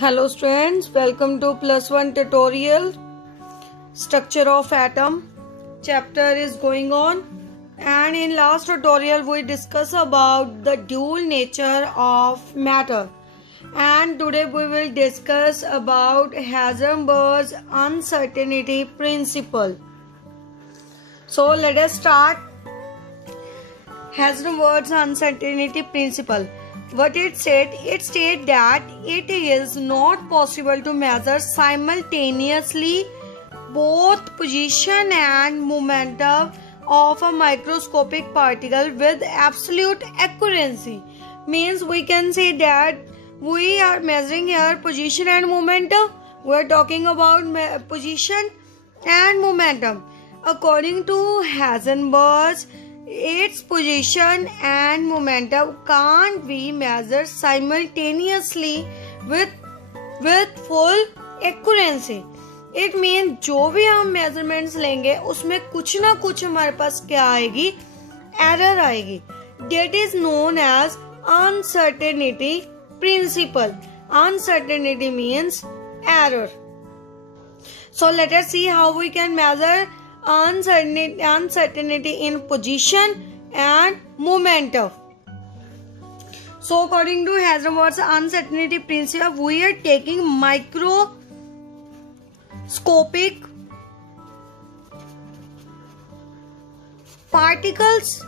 Hello students, welcome to plus one tutorial. Structure of atom chapter is going on, and in last tutorial we discuss about the dual nature of matter, and today we will discuss about Heisenberg's uncertainty principle. So let us start. Heisenberg's uncertainty principle. What it said that it is not possible to measure simultaneously both position and momentum of a microscopic particle with absolute accuracy. Means we can say that we are measuring here position and momentum. We are talking about position and momentum. According to Heisenberg, its position and momentum can't be measured simultaneously with full accuracy. It means जो भी हम measurements लेंगे उसमें कुछ ना कुछ हमारे पास क्या आएगी, error आएगी. That is known as uncertainty principle. Uncertainty means error. So let us see how we can measure uncertainty in position and momentum. So according to Heisenberg's uncertainty principle, we are taking microscopic particles.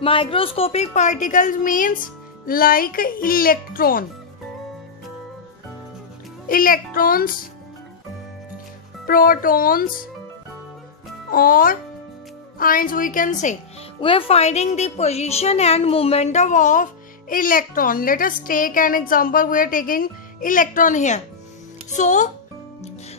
Microscopic particles means like electrons, protons or ions. We can say we are finding the position and momentum of electron. Let us take an example. We are taking electron here. So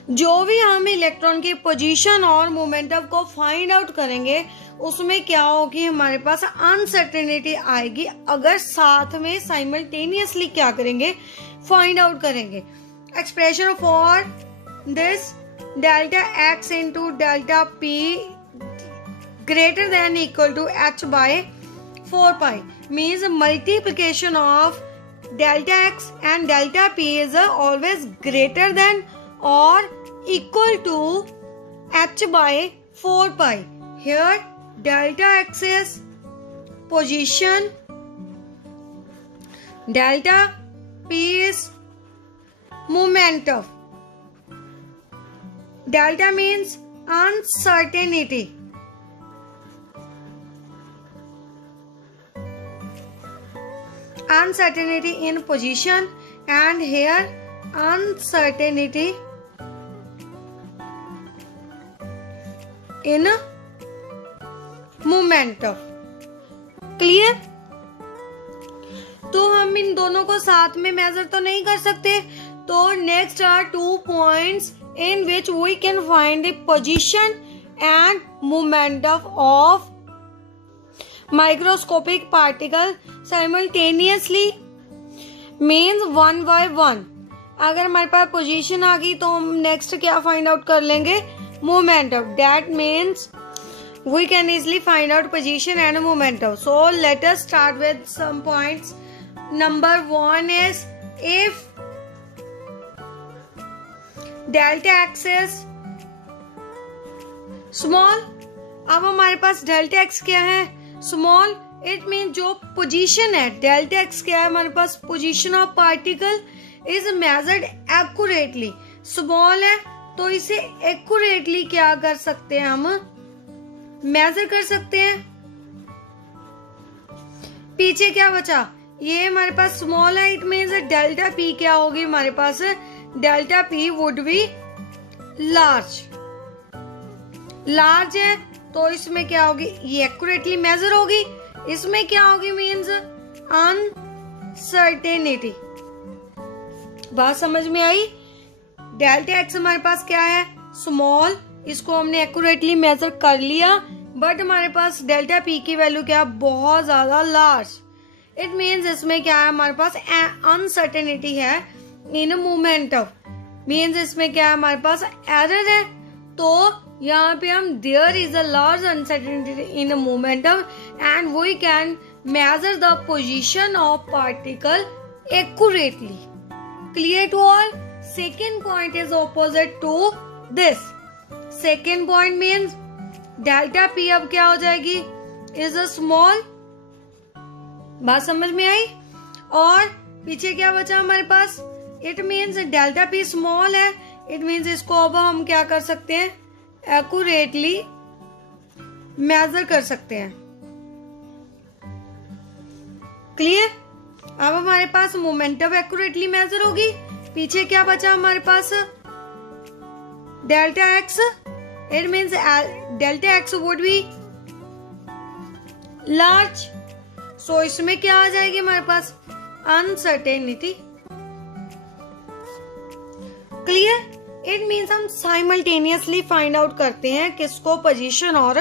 जो भी हम electron की position और momentum को find out करेंगे उसमें क्या होगी, हमारे पास अनसर्टेनिटी आएगी अगर साथ में साइमल्टेनियसली क्या करेंगे, फाइंड आउट करेंगे. Expression for this delta x into delta p greater than equal to h by 4 pi means multiplication of delta x and delta p is always greater than or equal to h by 4 pi. Here delta x is position, delta p is momentum. Delta means uncertainty. Uncertainty in position, and here uncertainty in momentum. Clear? तो हम इन दोनों को साथ में major तो नहीं कर सकते. तो next are 2 points in which we can find the position and momentum of microscopic particle simultaneously. Means one by one. अगर हमारे पास पोजीशन आ गई तो हम नेक्स्ट क्या फाइंड आउट कर लेंगे, momentum. That means we can easily find out position and momentum. So let us start with some points. Number 1 is if delta x is small. अब हमारे पास डेल्टा एक्स क्या है, स्मॉल. इट मीन जो position है, delta x क्या है हमारे पास, position of particle is measured accurately. Small है तो इसे एक्यूरेटली क्या कर सकते हैं, हम मेजर कर सकते हैं. पीछे क्या बचा, ये हमारे पास स्मॉल है. इट मीन्स डेल्टा पी क्या होगी हमारे पास, delta p would be large है तो इसमें क्या होगी, ये एक्यूरेटली मेजर होगी. इसमें क्या होगी, मीन्स अनसर्टेनिटी. बात समझ में आई. डेल्टा एक्स हमारे पास क्या है, स्मॉल. इसको हमने एक्यूरेटली मेजर कर लिया, बट हमारे पास डेल्टा पी की वैल्यू क्या है, बहुत ज्यादा लार्ज. इट मीन्स इसमें क्या है, हमारे पास अनसर्टेनिटी है इन मोमेंटम. मीन्स इसमें क्या है, हमारे पास एरर है. तो यहाँ पे हम there is a large uncertainty in momentum and we can measure the position of particle accurately. Clear to all? Second point is opposite to this. Second point means delta P अब क्या हो जाएगी? Is a small. बात समझ में आई? और पीछे क्या बचा हमारे पास? It means delta P small है. It means इसको अब हम क्या कर सकते हैं? Accurately measure कर सकते हैं. Clear? अब हमारे पास मोमेंटम एक्यूरेटली मेजर होगी. पीछे क्या बचा हमारे पास? Delta x. It means delta x would be large. So इसमें क्या आ जाएगी हमारे पास? अनसर्टेनिटी. क्लियर? इट मीन्स हम साइमल्टेनियसली फाइंड आउट करते हैं किसको? पोजीशन और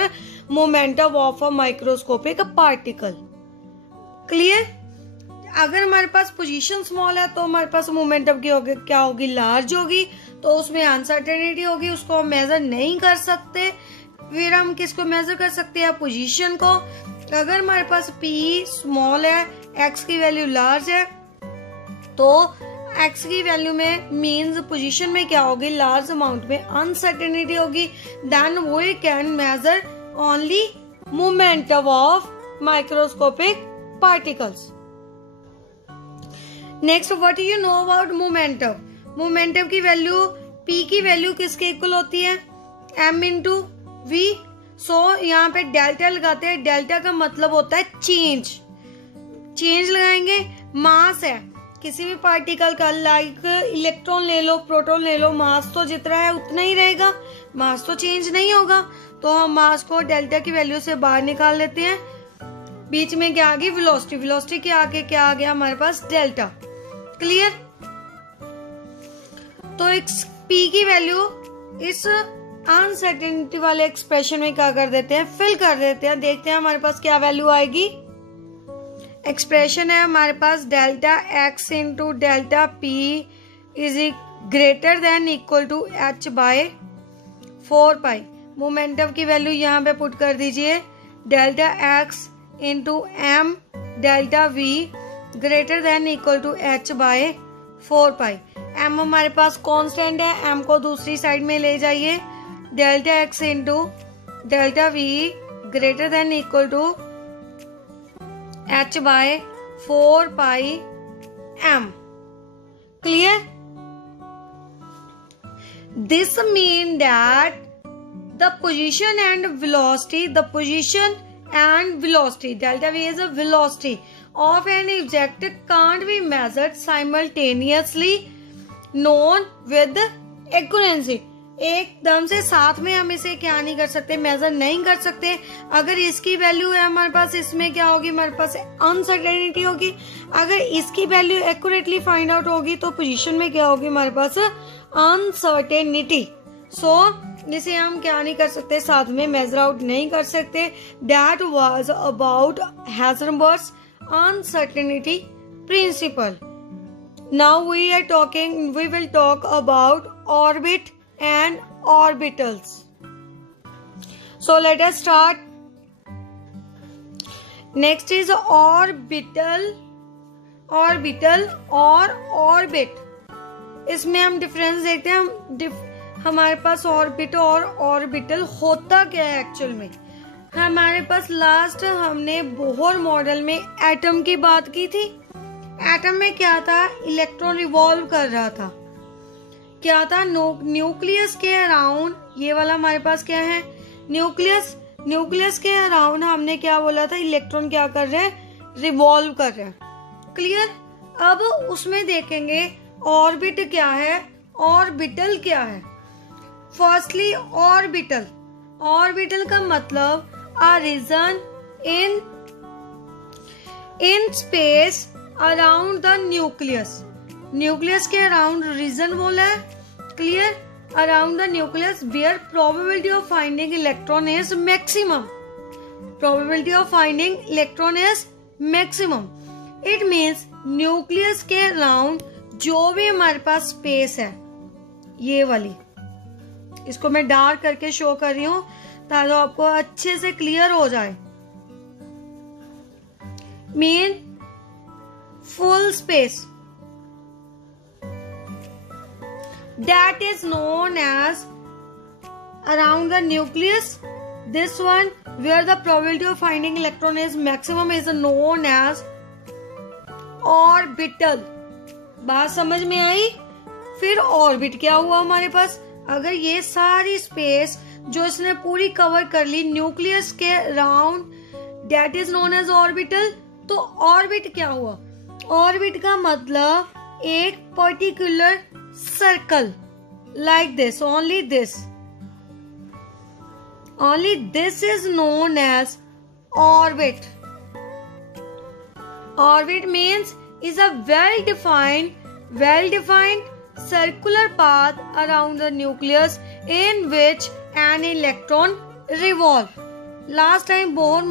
momentum of a microscopic particle. Clear? अगर हमारे पास पोजीशन स्मॉल है तो हमारे पास मोमेंटम की होगी क्या होगी? लार्ज होगी. तो उसमें अनसर्टेनिटी होगी, उसको हम मेजर नहीं कर सकते. फिर हम किसको मेजर कर सकते हैं? पोजीशन को. अगर हमारे पास पी स्मॉल है, एक्स की वैल्यू लार्ज है, तो एक्स की वैल्यू में मीन्स पोजीशन में क्या होगी? लार्ज अमाउंट में अनसर्टेनिटी होगी. Then we can measure only momentum of microscopic particles. Next, what you know about momentum? Momentum की वैल्यू, P की वैल्यू किसके इक्वल होती है? M into we. सो यहाँ पे डेल्टा लगाते हैं. डेल्टा का मतलब होता है चेंज. चेंज लगाएंगे. मास है किसी भी पार्टिकल का, लाइक इलेक्ट्रॉन ले लो, प्रोटॉन ले लो, मास तो जितना है उतना ही रहेगा. मास तो चेंज नहीं होगा. तो हम मास को डेल्टा की वैल्यू से बाहर निकाल लेते हैं. बीच में क्या आ गई? वेलोसिटी. वेलोसिटी के आगे क्या आ गया हमारे पास? डेल्टा. क्लियर? तो इस P की वैल्यू इस अनसर्टेनिटी वाले एक्सप्रेशन में क्या कर देते हैं? फिल कर देते हैं. देखते हैं हमारे पास क्या वैल्यू आएगी. एक्सप्रेशन है हमारे पास delta x into delta p is greater than equal to h by 4 pi. Momentum की वैल्यू यहाँ पे पुट कर दीजिए. Delta x into m delta v greater than equal to h by 4 pi. m हमारे पास constant है. m को दूसरी side में ले जाइए. Delta x into delta v greater than equal to h by 4 pi m. Clear? This mean that the position and velocity, delta v is a velocity of an object can't be measured simultaneously known with accuracy. एकदम से साथ में हम इसे क्या नहीं कर सकते? मेजर नहीं कर सकते. अगर इसकी वैल्यू है हमारे पास, इसमें क्या होगी? हमारे पास अनसर्टेनिटी होगी. अगर इसकी वैल्यू एक्यूरेटली फाइंड आउट होगी तो पोजीशन में क्या होगी? हमारे पास अनसर्टेनिटी. सो इसे हम क्या नहीं कर सकते? साथ में मेजर आउट नहीं कर सकते. That was about Heisenberg's uncertainty principle. Now we will talk about orbit and orbitals. So let us start. Next is orbital और orbit. इसमें हम डिफरेंस देखते हैं. हमारे पास ऑर्बिट और ऑर्बिटल होता क्या है एक्चुअल में? हमारे पास लास्ट हमने बोहर मॉडल में एटम की बात की थी. एटम में क्या था? इलेक्ट्रॉन रिवॉल्व कर रहा था. क्या था? न्यूक्लियस के अराउंड. ये वाला हमारे पास क्या है? न्यूक्लियस के अराउंड हमने क्या बोला था? इलेक्ट्रॉन क्या कर रहे हैं? रिवॉल्व कर रहे हैं. क्लियर? अब उसमें देखेंगे ऑर्बिट क्या है, ऑर्बिटल क्या है. फर्स्टली ऑर्बिटल का मतलब a region in space around the nucleus के अराउंड रीजन बोला है. Clear? Around the nucleus where probability of finding electron is maximum. It means nucleus के अराउंड जो भी हमारे पास स्पेस है, ये वाली, इसको मैं डार्क करके शो कर रही हूं ताकि आपको अच्छे से क्लियर हो जाए. Mean full space. that is known as around the nucleus. This one where the probability of finding electron is maximum is known as orbital. बात समझ में आई? फिर ऑर्बिट क्या हुआ हमारे पास? अगर ये सारी स्पेस जो इसने पूरी कवर कर ली न्यूक्लियस के around, that is known as orbital. तो ऑर्बिट क्या हुआ? ऑर्बिट का मतलब एक particular circle like this, only this is known as orbit. Orbit means is a well-defined circular path around the nucleus in which an electron revolve. Last time Bohr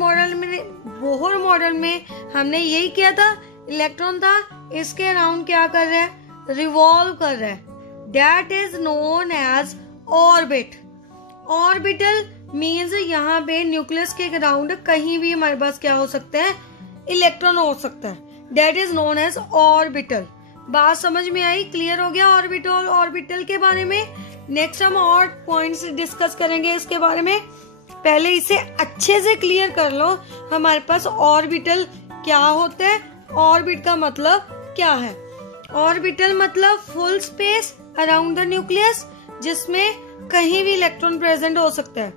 model में हमने यही किया था. इलेक्ट्रॉन था, इसके अराउंड क्या कर रहा है? रिवॉल्व कर रहा है. That is known as orbit. Orbital means यहाँ पे न्यूक्लियस के अराउंड कहीं भी हमारे पास क्या हो सकता है? इलेक्ट्रॉन हो सकता है. That is known as orbital. बात समझ में आई? क्लियर हो गया ऑर्बिटल के बारे में. नेक्स्ट हम और पॉइंट्स डिस्कस करेंगे इसके बारे में. पहले इसे अच्छे से क्लियर कर लो. हमारे पास ऑर्बिटल क्या होता है, ऑर्बिट का मतलब क्या है. ऑर्बिटल मतलब full space around the nucleus जिसमें कहीं भी इलेक्ट्रॉन प्रेजेंट हो सकता है.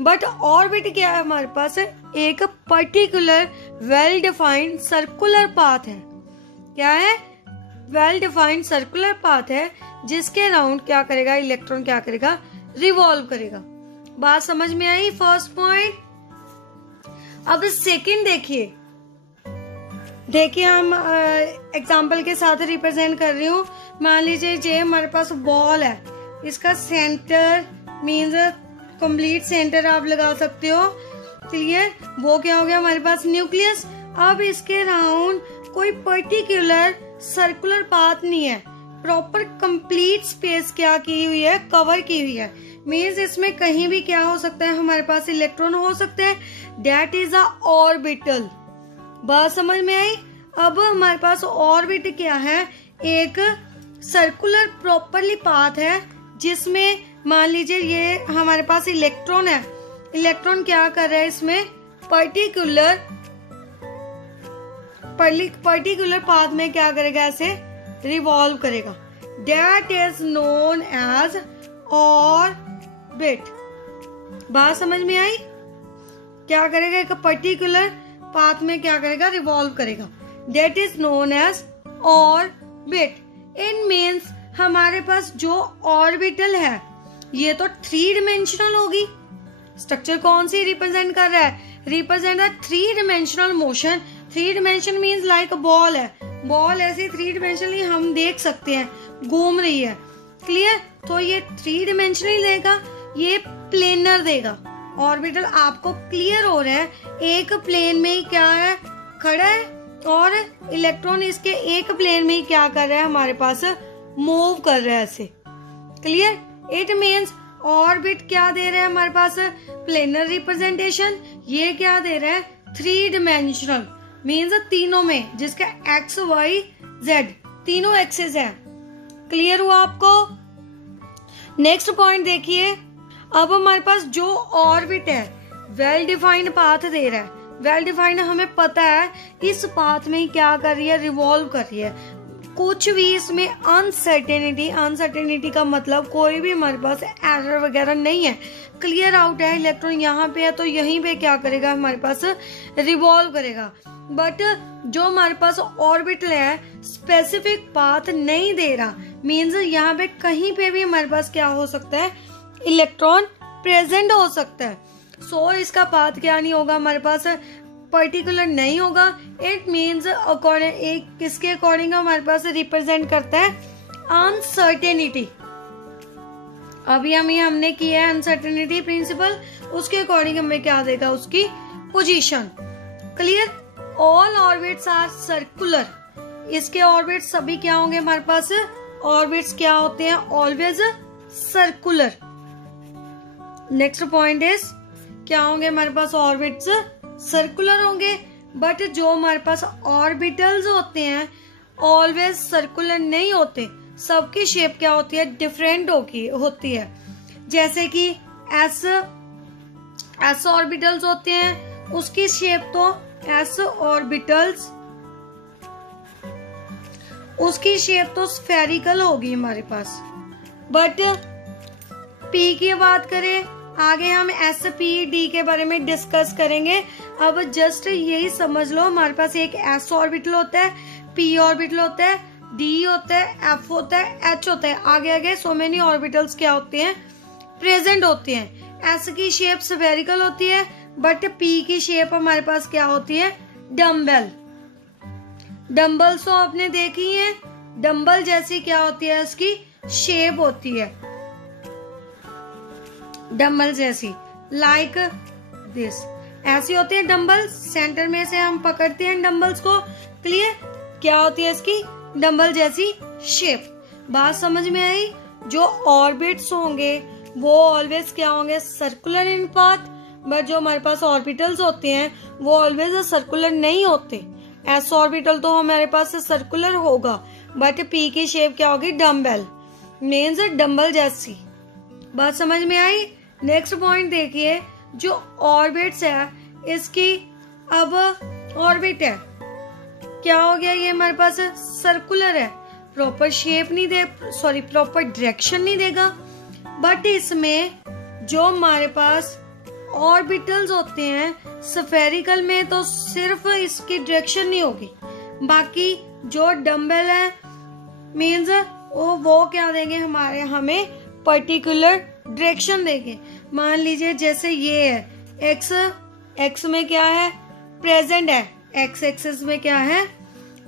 बट ऑर्बिट क्या है हमारे पास? एक particular well defined circular path है. क्या है? वेल डिफाइंड सर्कुलर पाथ है जिसके अराउंड क्या करेगा? इलेक्ट्रॉन क्या करेगा? रिवॉल्व करेगा. बात समझ में आई? First point. अब सेकंड देखिए हम एग्जाम्पल के साथ रिप्रेजेंट कर रही हूँ. मान लीजिए ये हमारे पास बॉल है, इसका सेंटर मीन्स कंप्लीट सेंटर आप लगा सकते हो. क्लियर? वो क्या हो गया हमारे पास? न्यूक्लियस. अब इसके राउंड कोई पर्टिकुलर सर्कुलर पाथ नहीं है, प्रॉपर कंप्लीट स्पेस क्या की हुई है? कवर की हुई है. मीन्स इसमें कहीं भी क्या हो सकता है? हमारे पास इलेक्ट्रॉन हो सकते हैं. That is a orbital. बात समझ में आई? अब हमारे पास ऑर्बिट क्या है? एक सर्कुलर प्रॉपरली पाथ है जिसमें मान लीजिए ये हमारे पास इलेक्ट्रॉन है. इलेक्ट्रॉन क्या कर रहा है? इसमें पर्टिकुलर पाथ में क्या करेगा? ऐसे रिवॉल्व करेगा. That is known as orbit. बात समझ में आई? क्या करेगा? एक पर्टिकुलर पाथ में क्या करेगा? रिवॉल्व करेगा. That is known as orbit. It means हमारे पास जो ऑर्बिटल है ये तो 3 डिमेंशनल होगी. स्ट्रक्चर कौन सी रिप्रेजेंट कर रहा है? Represent a 3 dimensional motion. 3 dimension means like ball है. बॉल ऐसे 3 डिमेंशनली हम देख सकते हैं घूम रही है. क्लियर? तो ये 3 डिमेंशनली देगा, ये प्लेनर देगा. ऑर्बिटल आपको क्लियर हो रहा है? एक प्लेन में ही क्या है? खड़ा है और इलेक्ट्रॉन इसके एक प्लेन में ही क्या कर रहा है? हमारे पास मूव कर रहा है ऐसे. क्लियर? इट मीन्स ऑर्बिट क्या दे रहा है हमारे पास? Planar representation. ये क्या दे रहा है? 3 डिमेंशनल मीन्स तीनों में, जिसका एक्स वाई जेड तीनों एक्सेस है. क्लियर हुआ आपको? नेक्स्ट पॉइंट देखिए. अब हमारे पास जो ऑर्बिट है वेल डिफाइंड पाथ दे रहा है. वेल डिफाइंड हमें पता है इस पाथ में क्या कर रही है? रिवॉल्व कर रही है. कुछ भी इसमें अनसर्टेनिटी का मतलब कोई भी हमारे पास एरर वगैरह नहीं है. क्लियर आउट है. इलेक्ट्रॉन यहाँ पे है तो यहीं पे क्या करेगा? हमारे पास रिवॉल्व करेगा. बट जो हमारे पास ऑर्बिटल है स्पेसिफिक पाथ नहीं दे रहा. मीन्स यहाँ पे कहीं पे भी हमारे पास क्या हो सकता है? इलेक्ट्रॉन प्रेजेंट हो सकता है. सो इसका पाथ क्या नहीं होगा? हमारे पास पर्टिकुलर नहीं होगा. इट मीन्स अकॉर्डिंग एक किसके अकॉर्डिंग हमारे पास रिप्रेजेंट करता है? अनसर्टेनिटी. अभी हमने किया है अनसर्टेनिटी प्रिंसिपल. उसके अकॉर्डिंग हमें क्या देगा? उसकी position. Clear? All orbits are circular. इसके ऑर्बिट सभी क्या होंगे हमारे पास? ऑर्बिट्स क्या होते हैं? Always circular. Next point is क्या होंगे हमारे पास? ऑर्बिट्स सर्कुलर होंगे. बट जो हमारे पास ऑर्बिटल्स होते हैं ऑलवेज सर्कुलर नहीं होते. सबकी शेप क्या होती है, डिफरेंट होती है। जैसे कि एस ऑर्बिटल्स होते हैं, उसकी शेप तो एस ऑर्बिटल्स, उसकी शेप तो स्फेरिकल होगी हमारे पास। बट पी की बात करें, आगे हम एस पी डी के बारे में डिस्कस करेंगे। अब जस्ट यही समझ लो, हमारे पास एक एस ऑर्बिटल होता है, पी ऑर्बिटल होता है, डी होता है, एफ होता है, एच होता है। आगे आगे सो मेनी ऑर्बिटल्स क्या होते हैं, प्रेजेंट होते हैं। एस की शेप स्फेरिकल होती है, बट पी की शेप हमारे पास क्या होती है, डम्बल। डम्बल्स तो आपने देखी है, डम्बल जैसी क्या होती है, इसकी शेप होती है डम्बल जैसी, लाइक दिस। ऐसी होती है डम्बल, सेंटर में से हम पकड़ते हैं डम्बल्स को। क्लियर, क्या होती है इसकी, डम्बल जैसी शेप। बात समझ में आई। जो ऑर्बिट्स होंगे वो ऑलवेज क्या होंगे, सर्कुलर इन पाथ। बट जो हमारे पास ऑर्बिटल्स होते हैं वो ऑलवेज सर्कुलर नहीं होते। एस ऑर्बिटल तो हमारे पास सर्कुलर होगा, बट पी की शेप क्या होगी, डम्बल, मीन्स डम्बल जैसी। बात समझ में आई। नेक्स्ट पॉइंट देखिए, जो ऑर्बिट्स है, इसकी अब ऑर्बिट है, क्या हो गया, ये हमारे पास सर्कुलर है, प्रॉपर शेप नहीं दे, सॉरी प्रॉपर डायरेक्शन नहीं देगा। बट इसमें जो हमारे पास ऑर्बिटल्स होते हैं स्फेरिकल में, तो सिर्फ इसकी डायरेक्शन नहीं होगी, बाकी जो डम्बल है मीन्स वो क्या देंगे, हमें पर्टिकुलर डायरेक्शन देंगे। मान लीजिए जैसे ये है, एक्स में क्या है, प्रेजेंट है, एक्स एक्सिस में क्या है,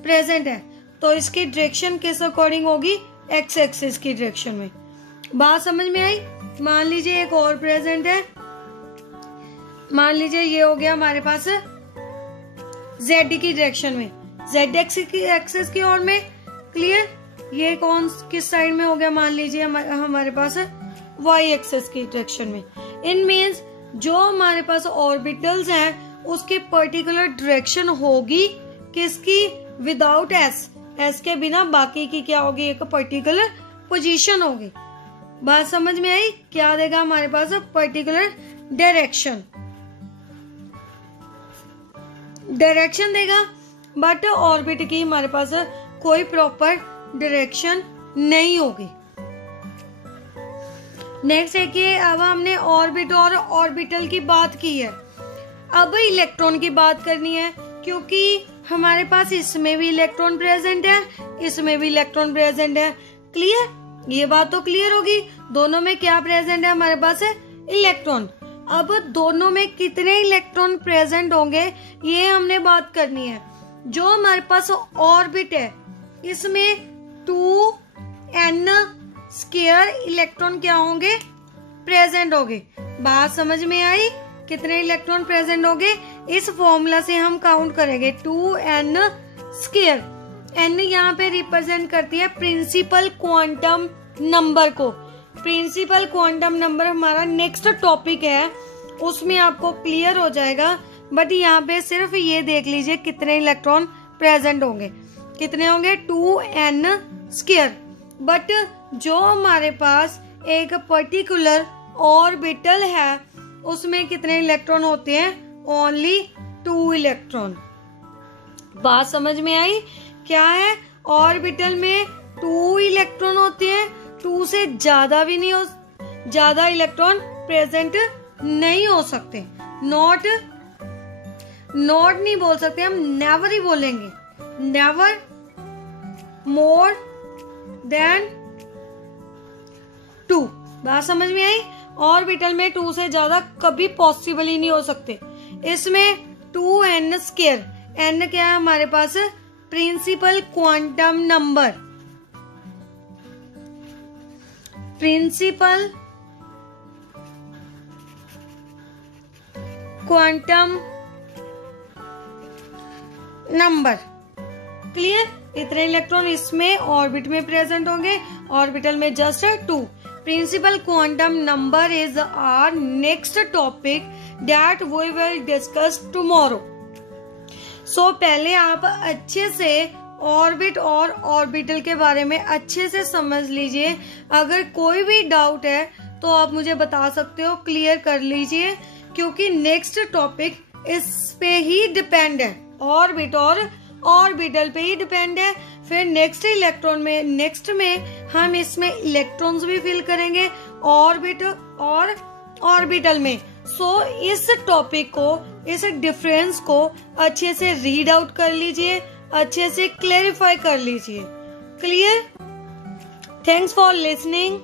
प्रेजेंट है, तो इसकी डायरेक्शन किस अकॉर्डिंग होगी, एक्स एक्सिस की डायरेक्शन में। बात समझ में आई। मान लीजिए एक और प्रेजेंट है, मान लीजिए ये हो गया हमारे पास जेड की डायरेक्शन में, जेड एक्सिस की ओर में। क्लियर, ये कौन किस साइड में हो गया, मान लीजिए हमारे पास वाई एक्सिस की डायरेक्शन में। इन मीन्स जो हमारे पास ऑर्बिटल्स हैं उसकी पर्टिकुलर डायरेक्शन होगी किसकी, विदाउट एस, एस के बिना बाकी की क्या होगी, एक पर्टिकुलर पोजीशन होगी। बात समझ में आई। क्या देगा हमारे पास, पर्टिकुलर डायरेक्शन देगा, बट ऑर्बिट की हमारे पास कोई प्रॉपर डायरेक्शन नहीं होगी। नेक्स्ट है कि अब हमने ऑर्बिट और ऑर्बिटल की बात की है, अब इलेक्ट्रॉन की बात करनी है, क्योंकि हमारे पास इसमें भी इलेक्ट्रॉन प्रेजेंट है, इसमें भी इलेक्ट्रॉन प्रेजेंट है। क्लियर, ये बात तो क्लियर होगी। दोनों में क्या प्रेजेंट है, हमारे पास है इलेक्ट्रॉन। अब दोनों में कितने इलेक्ट्रॉन प्रेजेंट होंगे ये हमने बात करनी है। जो हमारे पास ऑर्बिट है इसमें 2n स्क्वायर इलेक्ट्रॉन क्या होंगे, प्रेजेंट होंगे। बात समझ में आई। कितने इलेक्ट्रॉन प्रेजेंट होंगे, इस फॉर्मूला से हम काउंट करेंगे 2n स्क्वायर। n यहाँ पे रिप्रेजेंट करती है प्रिंसिपल क्वांटम नंबर को। प्रिंसिपल क्वांटम नंबर हमारा नेक्स्ट टॉपिक है, उसमें आपको क्लियर हो जाएगा। बट यहाँ पे सिर्फ ये देख लीजिए कितने इलेक्ट्रॉन प्रेजेंट होंगे, कितने होंगे, 2n स्क्वायर। बट जो हमारे पास एक पर्टिकुलर ऑर्बिटल है उसमें कितने इलेक्ट्रॉन होते हैं, ओनली 2 इलेक्ट्रॉन। बात समझ में आई। क्या है, ऑर्बिटल में 2 इलेक्ट्रॉन होते हैं, 2 से ज्यादा भी नहीं हो, ज्यादा इलेक्ट्रॉन प्रेजेंट नहीं हो सकते। नॉट नहीं बोल सकते हम, नेवर ही बोलेंगे, नेवर मोर देन 2। बात समझ में आई। ऑर्बिटल में 2 से ज्यादा कभी पॉसिबल ही नहीं हो सकते। इसमें 2n स्क्वायर, n क्या है हमारे पास, principal quantum number, principal quantum number. Clear, इतने इलेक्ट्रॉन इसमें ऑर्बिट में प्रेजेंट होंगे, ऑर्बिटल में just 2। Principal quantum number is our next topic that we will discuss tomorrow. So पहले आप अच्छे से ऑर्बिट और ऑर्बिटल के बारे में अच्छे से समझ लीजिए। अगर कोई भी डाउट है तो आप मुझे बता सकते हो, क्लियर कर लीजिए, क्योंकि नेक्स्ट टॉपिक इस पे ही डिपेंड है, ऑर्बिट और ऑर्बिटल पे ही डिपेंड है। फिर नेक्स्ट में हम इसमें इलेक्ट्रॉन्स भी फिल करेंगे ऑर्बिट और ऑर्बिटल में। सो इस टॉपिक को, इस डिफरेंस को अच्छे से रीड आउट कर लीजिए, अच्छे से क्लेरिफाई कर लीजिए। क्लियर? Thanks for listening.